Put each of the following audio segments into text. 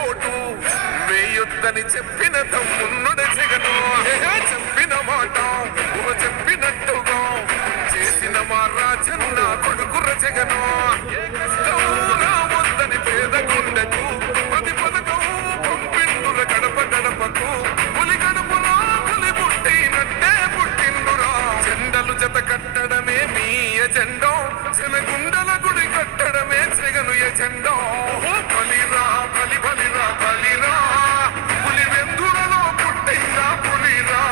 Vote వేయొద్దని చెప్పిన తమ్మున్నడ జగను చెప్పిన మాట చెప్పినట్టుగా చేసిన మా రాజన్న కొడుకుర జగను వద్దని పేద గుండెకు ప్రతి పథకం పంపిండుర గడప గడపకు పులి గడపలో పులి పుట్టినట్టే పుట్టిండురా జెండలు జత కట్టడమే మీ ఎజెండో జనగుండల గుడి కట్టడమే జగను ఎజెండో బలిరా బలి బలిరా బలిరా పులి వెందులలో పుట్టిందా పులిరా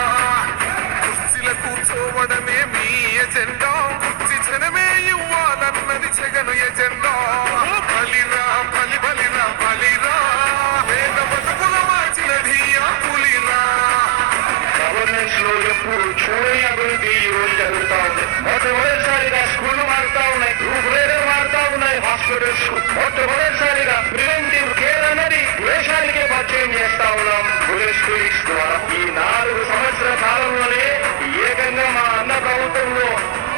కుర్చీల కూర్చోవడమే మీ ఎజెండా కుర్చీ జనమే ఇవ్వాలన్నది జగను ఎజెండా బలిరా బలి బలిరా బలిరా వేద బతుకుల మార్చినది ఆ పులిరా గవర్నెన్స్ లో ఎప్పుడు చూడని అభివృద్ధి ఈ రోజు జరుగుతా ఉంది. మొట్టమొదటిసారిగా స్కూళ్లు మారుతా ఉన్నాయి, రూపురేఖలు మారుతా ఉన్నాయి, హాస్పిటల్స్ మొట్టమొదటిసారిగా ప్రివెంటివ్ కేర్ అన్నది దేశానికే పరిచయం చేస్తా ఉన్నాం పోలీస్ క్లినిక్స్ ద్వారా. ఈ 4 సంవత్సరాల కాలంలోనే ఏకంగా మా అన్న ప్రభుత్వంలో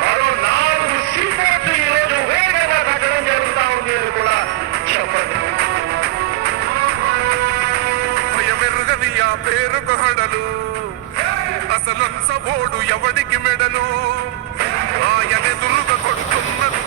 మరో 4 సీపోర్ట్లు ఈ రోజు వేగంగా కట్టడం జరుగుతా ఉంది అని కూడా చెప్పండి. భయమెరుగని ఆ పేరుకు హడలు అసలంచబోడు ఎవడికి మెడలు ఆయనెదురుగా కొడుతున్నది